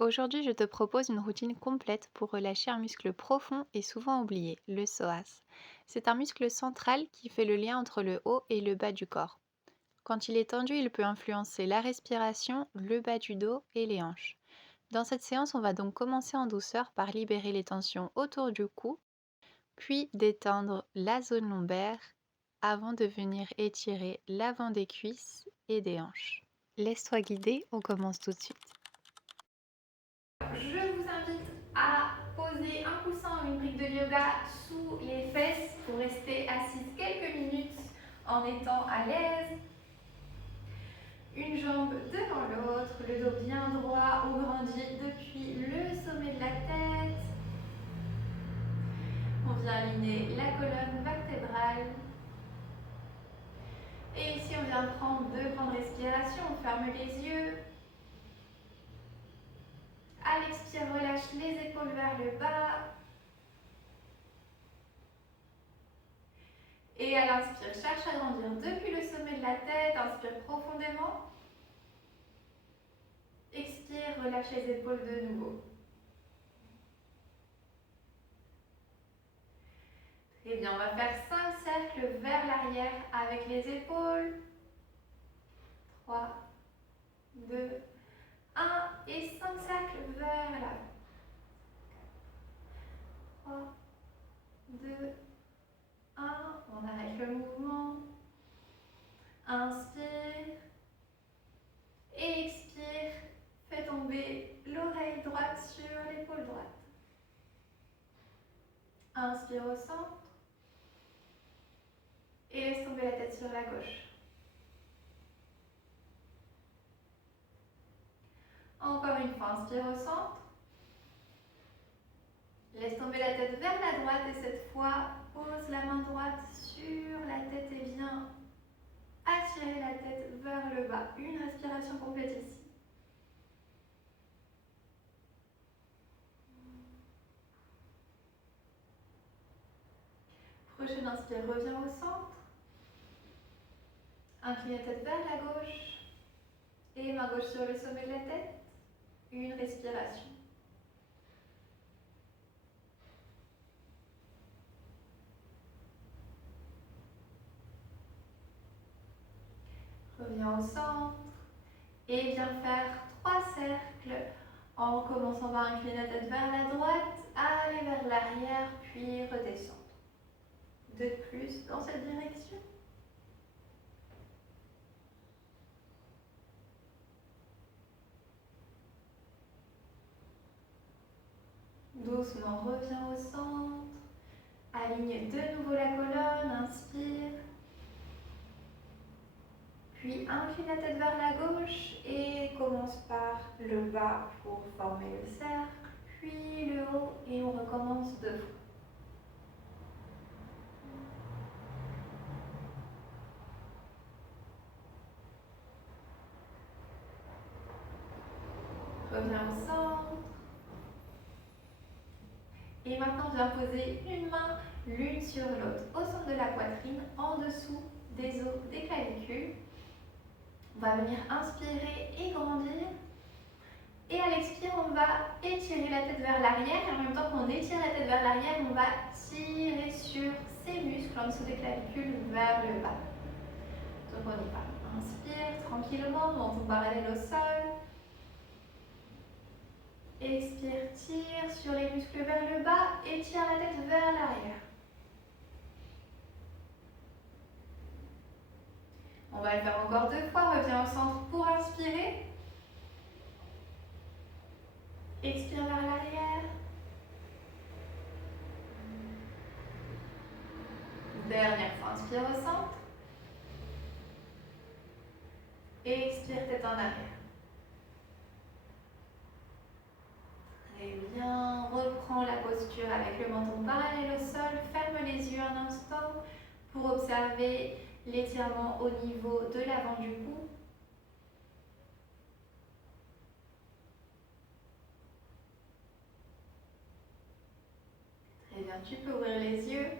Aujourd'hui, je te propose une routine complète pour relâcher un muscle profond et souvent oublié, le psoas. C'est un muscle central qui fait le lien entre le haut et le bas du corps. Quand il est tendu, il peut influencer la respiration, le bas du dos et les hanches. Dans cette séance, on va donc commencer en douceur par libérer les tensions autour du cou, puis détendre la zone lombaire avant de venir étirer l'avant des cuisses et des hanches. Laisse-toi guider, on commence tout de suite. Je vous invite à poser un coussin ou une brique de yoga sous les fesses pour rester assise quelques minutes en étant à l'aise. Une jambe devant l'autre, le dos bien droit ou grandi depuis le sommet de la tête. On vient aligner la colonne vertébrale. Et ici, on vient prendre deux grandes respirations. On ferme les yeux. À l'expire, relâche les épaules vers le bas. Et à l'inspire, cherche à grandir depuis le sommet de la tête. Inspire profondément. Expire, relâche les épaules de nouveau. Très bien, on va faire 5 cercles vers l'arrière avec les épaules. 3, 2, 1 et 5 cercles vers l'avant. 3, 2, 1. On arrête le mouvement. Inspire. Et expire. Fais tomber l'oreille droite sur l'épaule droite. Inspire au centre. Et laisse tomber la tête sur la gauche. Encore une fois, inspire au centre. Laisse tomber la tête vers la droite et cette fois, pose la main droite sur la tête et viens attirer la tête vers le bas. Une respiration complète ici. Prochaine inspire, reviens au centre. Incline la tête vers la gauche et main gauche sur le sommet de la tête. Une respiration. Reviens au centre et viens faire 3 cercles en commençant par incliner la tête vers la droite, aller vers l'arrière puis redescendre. 2 de plus dans cette direction. Doucement, reviens au centre. Aligne de nouveau la colonne, inspire. Puis incline la tête vers la gauche et commence par le bas pour former le cercle, puis le haut et on recommence 2 fois. Reviens au centre. Et maintenant, viens poser une main l'une sur l'autre au centre de la poitrine, en dessous des os des clavicules. On va venir inspirer et grandir. Et à l'expire, on va étirer la tête vers l'arrière. Et en même temps qu'on étire la tête vers l'arrière, on va tirer sur ces muscles en dessous des clavicules vers le bas. Donc on y va. Inspire tranquillement, menton parallèle au sol. Expire, tire sur les muscles vers le bas et tire la tête vers l'arrière. On va le faire encore 2 fois. Reviens au centre pour inspirer. Expire vers l'arrière. Dernière fois, inspire au centre. Et expire tête en arrière. Très bien. Reprends la posture avec le menton parallèle au sol. Ferme les yeux un instant pour observer l'étirement au niveau de l'avant du cou. Très bien, tu peux ouvrir les yeux.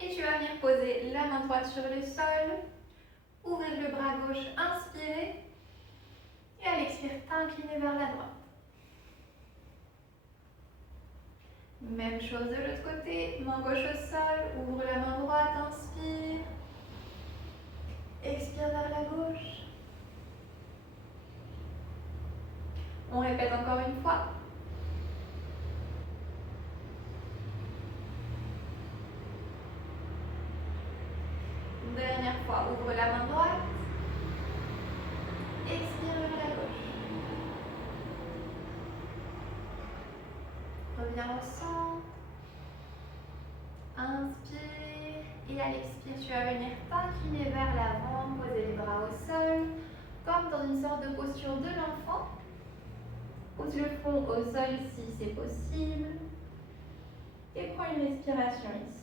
Et tu vas venir poser la main droite sur le sol. Ouvrir le bras gauche, inspirer. Et à l'expire, t'incliner vers la droite. Même chose de l'autre côté, main gauche au sol, ouvre la main droite, inspire. Expire vers la gauche. On répète encore une fois. Dernière fois, ouvre la main droite. Expire vers la gauche. Reviens au centre. Inspire. Et à l'expire, tu vas venir t'incliner vers l'avant, poser les bras au sol, comme dans une sorte de posture de l'enfant. Pose le front au sol si c'est possible. Et prends une respiration ici.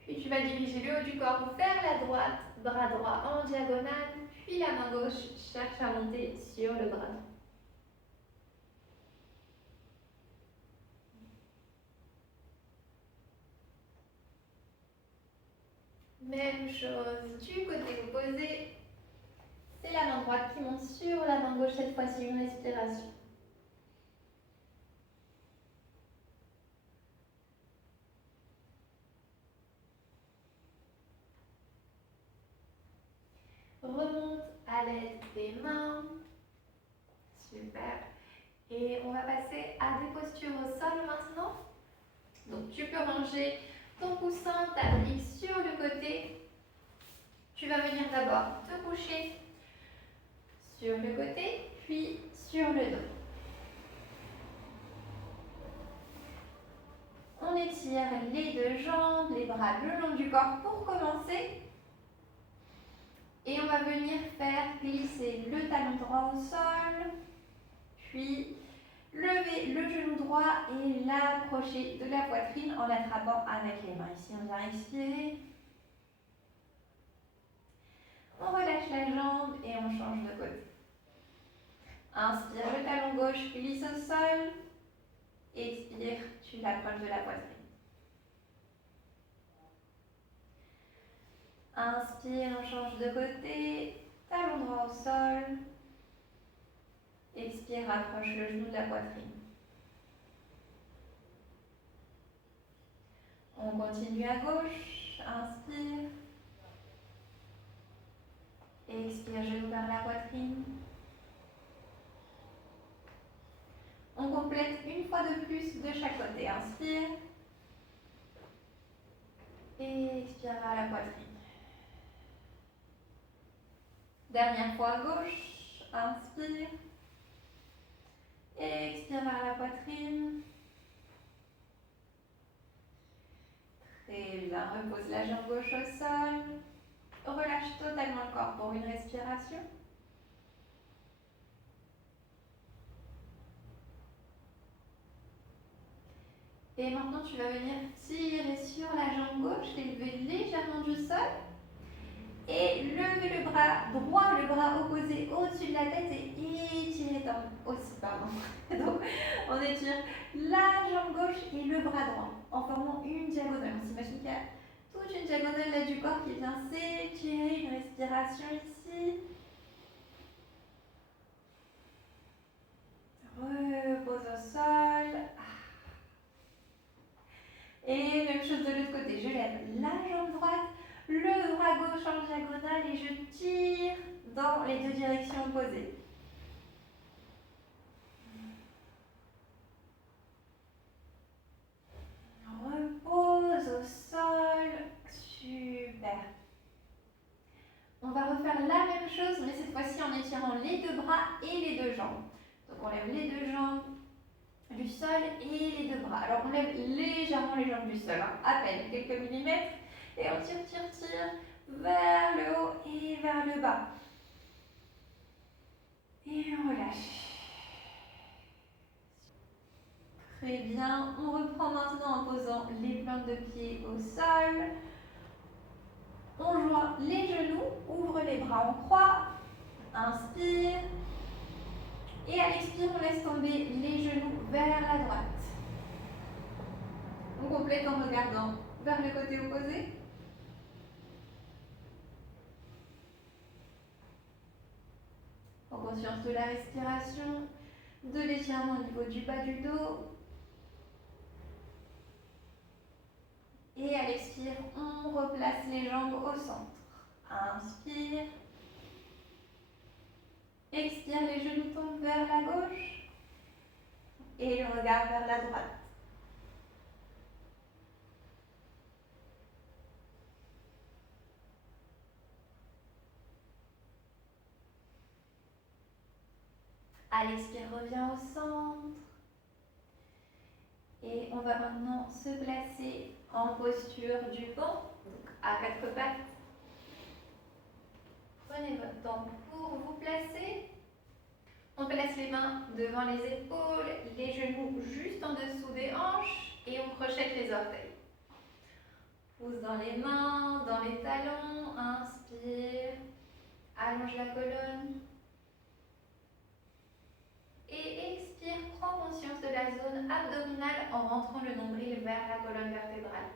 Puis tu vas diriger le haut du corps vers la droite, bras droit en diagonale, puis la main gauche cherche à monter sur le bras droit. Même chose du côté opposé. C'est la main droite qui monte sur la main gauche, cette fois-ci une respiration. Remonte à l'aide des mains. Super. Et on va passer à des postures au sol maintenant. Donc tu peux ranger ton coussin, ta brique sur le côté. Tu vas venir d'abord te coucher sur le côté, puis sur le dos. On étire les deux jambes, les bras le long du corps pour commencer. Et on va venir faire glisser le talon droit au sol, puis lever le genou droit et l'approcher de la poitrine en l'attrapant avec les mains. Ici, on vient expirer. On relâche la jambe et on change de côté. Inspire, le talon gauche glisse au sol. Expire, tu l'approches de la poitrine. Inspire, on change de côté. Talon droit au sol. Expire, rapproche le genou de la poitrine. On continue à gauche. Inspire. Expire, genou vers la poitrine. On complète une fois de plus de chaque côté. Inspire. Et expire vers la poitrine. Dernière fois à gauche. Inspire. Et expire vers la poitrine. Très bien. Repose la jambe gauche au sol. Relâche totalement le corps pour une respiration. Et maintenant, tu vas venir tirer sur la jambe gauche, l'élever légèrement du sol. Et lever le bras droit, le bras opposé au-dessus de la tête et étirer aussi, pardon. Donc, on étire la jambe gauche et le bras droit en formant une diagonale. On s'imagine qu'il y a toute une diagonale là du corps qui vient s'étirer, une respiration ici. Repose au sol. Et même chose de l'autre côté, je lève la jambe droite, le bras gauche en diagonale et je tire dans les deux directions opposées. Repose au sol. Super. On va refaire la même chose, mais cette fois-ci en étirant les deux bras et les deux jambes. Donc on lève les deux jambes du sol et les deux bras. Alors on lève légèrement les jambes du sol, à peine quelques millimètres. Et on tire, tire, tire vers le haut et vers le bas. Et on relâche. Très bien. On reprend maintenant en posant les plantes de pied au sol. On joint les genoux, ouvre les bras en croix. Inspire. Et à l'expire, on laisse tomber les genoux vers la droite. On complète en regardant vers le côté opposé. conscience de la respiration, de l'étirement au niveau du bas du dos. Et à l'expire, on replace les jambes au centre. Inspire. Expire, les genoux tombent vers la gauche et le regard vers la droite. À l'expire, reviens au centre. Et on va maintenant se placer en posture du banc, donc à quatre pattes. Prenez votre temps pour vous placer. On place les mains devant les épaules, les genoux juste en dessous des hanches et on crochette les orteils. Pouce dans les mains, dans les talons, inspire, allonge la colonne. Et expire, prends conscience de la zone abdominale en rentrant le nombril vers la colonne vertébrale.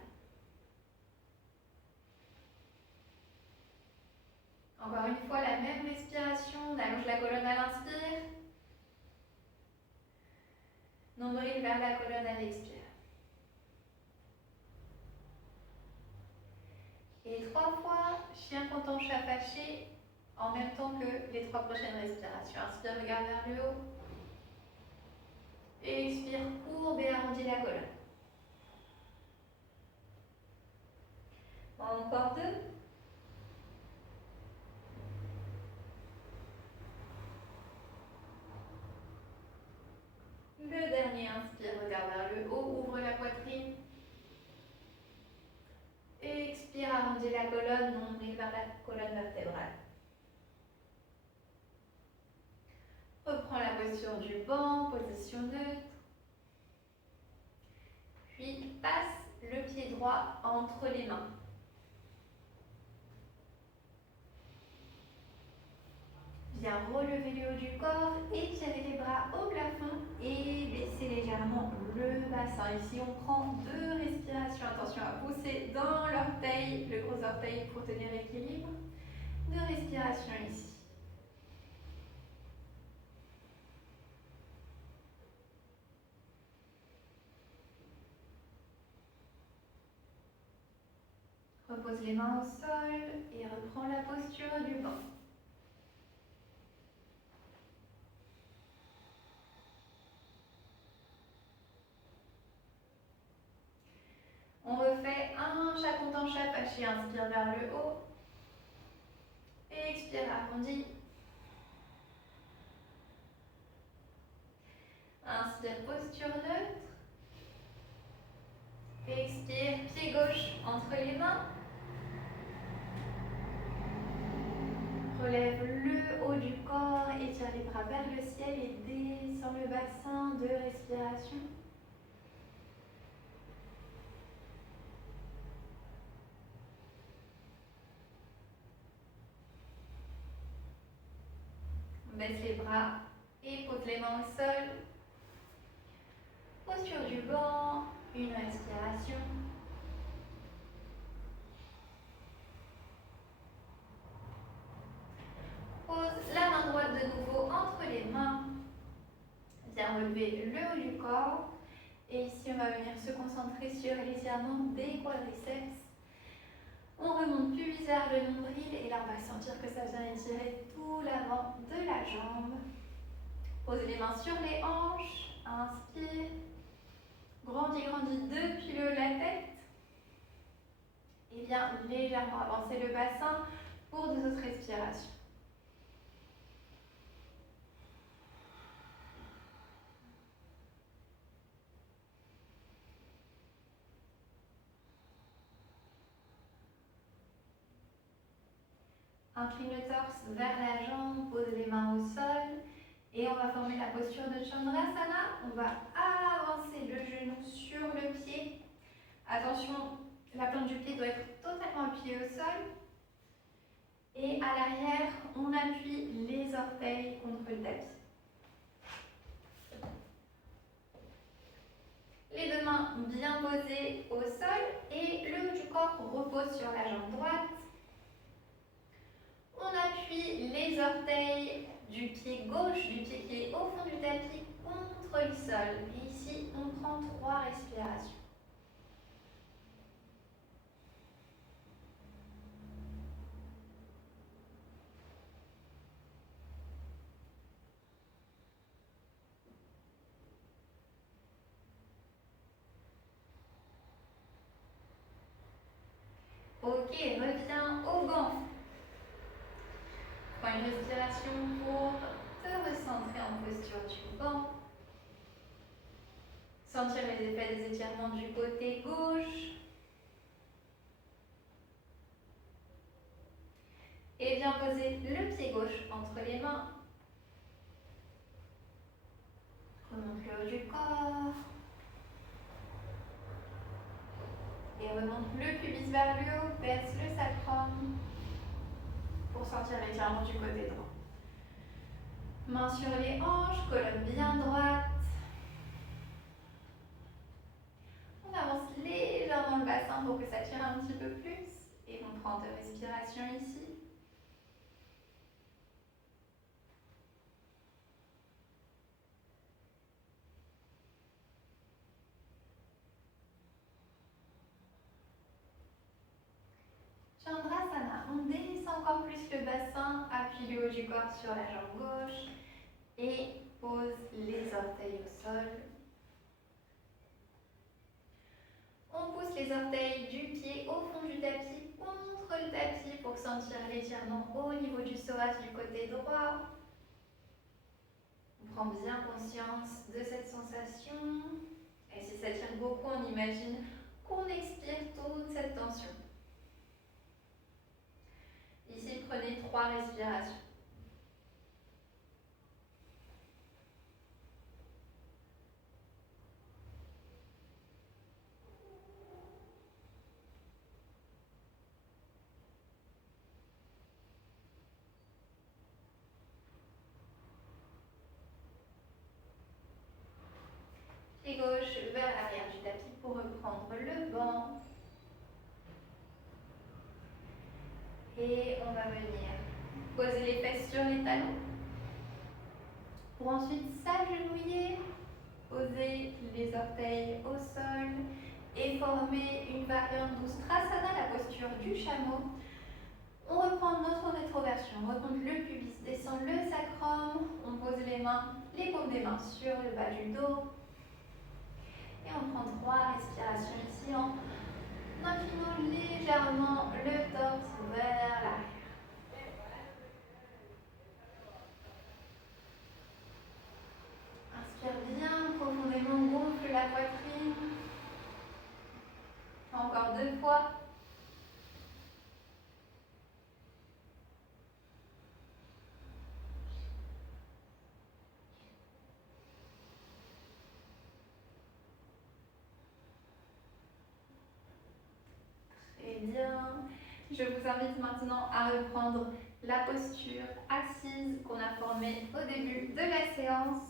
Encore une fois, la même respiration, on allonge la colonne à l'inspire. Nombril vers la colonne à l'expire. Et 3 fois, chien content, chat fâché, en même temps que les 3 prochaines respirations. Inspire, regarde vers le haut. Et expire, courbe et arrondis la colonne. Encore 2. Le dernier, inspire, regarde vers le haut, ouvre la poitrine. Et expire, arrondis la colonne, nombril vers la colonne vertébrale. Reprends la posture du banc, position neutre. Puis passe le pied droit entre les mains. Viens relever le haut du corps, étirer les bras au plafond et baisser légèrement le bassin. Ici, on prend 2 respirations. Attention à pousser dans l'orteil, le gros orteil pour tenir l'équilibre. 2 respirations ici. Repose les mains au sol et reprends la posture du banc. On refait un chat content, chat fâché. Inspire vers le haut. Et expire, arrondi. Inspire, posture neutre. Expire, pied gauche entre les mains. Relève le haut du corps, étire les bras vers le ciel et descends le bassin. 2 respirations. On baisse les bras et pose les mains au sol. Posture du banc, une respiration. Pose la main droite de nouveau entre les mains. Viens relever le haut du corps. Et ici, on va venir se concentrer sur l'étirement des quadriceps. On remonte plus vers le nombril et là, on va sentir que ça vient étirer tout l'avant de la jambe. Pose les mains sur les hanches. Inspire. Grandis, grandis depuis le haut de la tête. Et viens légèrement avancer le bassin pour 2 autres respirations. Incline le torse vers la jambe, pose les mains au sol et on va former la posture de Chandrasana. On va avancer le genou sur le pied. Attention, la plante du pied doit être totalement appuyée au sol. Et à l'arrière, on appuie les orteils contre le tapis. Les 2 mains bien posées au sol et le haut du corps repose sur la jambe droite. On appuie les orteils du pied gauche, du pied qui est au fond du tapis contre le sol. Et ici, on prend 3 respirations. Ok, reviens au banc. Prends une respiration pour te recentrer en posture du banc. Sentir les effets des étirements du côté gauche. Et bien poser le pied gauche entre les mains. Remonte le haut du corps. Et remonte le pubis vers le haut, baisse le sacrum pour sentir l'étirement du côté droit. Mains sur les hanches, colonne bien droite. On avance légèrement le bassin pour que ça tire un petit peu plus. Et on prend 2 respirations ici. Chandrasana, on descend encore plus le bassin, appuie le haut du corps sur la jambe gauche et pose les orteils au sol. On pousse les orteils du pied au fond du tapis, contre le tapis pour sentir l'étirement au niveau du psoas du côté droit. On prend bien conscience de cette sensation. Et si ça tire beaucoup, on imagine qu'on expire toute cette tension. Ici, prenez 3 respirations. Pied gauche vers l'arrière du tapis pour reprendre le banc. Et on va venir poser les fesses sur les talons. Pour ensuite s'agenouiller, poser les orteils au sol et former une variante d'Ustrasana, la posture du chameau. On reprend notre rétroversion, on remonte le pubis, descend le sacrum, on pose les mains, les paumes des mains sur le bas du dos. Et on prend 3 respirations ici en inclinant légèrement le torse vers l'arrière. Inspire bien profondément, gonfle la poitrine. Encore 2 fois. Très bien. Je vous invite maintenant à reprendre la posture assise qu'on a formée au début de la séance.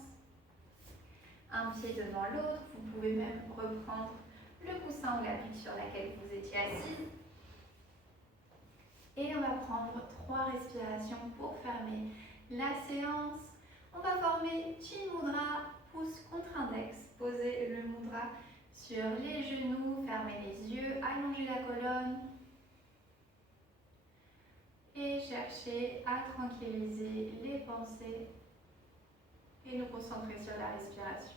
Un pied devant l'autre. Vous pouvez même reprendre le coussin ou la brique sur laquelle vous étiez assise. Et on va prendre 3 respirations pour fermer la séance. On va former Chin Mudra, pouce contre index. Posez le mudra sur les genoux, fermez les yeux, allongez la colonne. Et cherchez à tranquilliser les pensées et nous concentrer sur la respiration.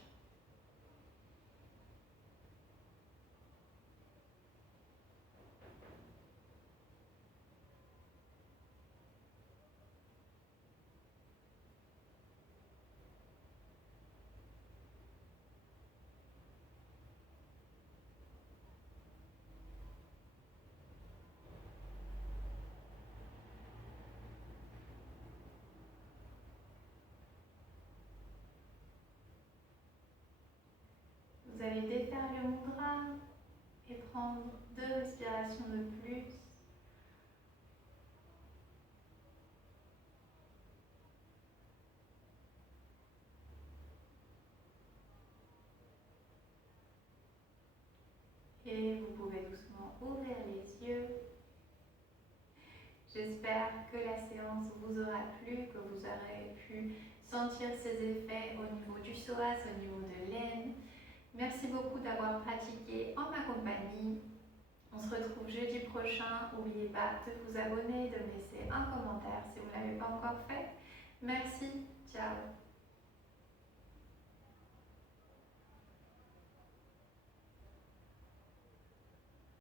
Vous allez défaire le mudra et prendre 2 respirations de plus. Et vous pouvez doucement ouvrir les yeux. J'espère que la séance vous aura plu, que vous aurez pu sentir ses effets au niveau du psoas, au niveau de l'aine. Merci beaucoup d'avoir pratiqué en ma compagnie. On se retrouve jeudi prochain. N'oubliez pas de vous abonner, de me laisser un commentaire si vous ne l'avez pas encore fait. Merci, ciao.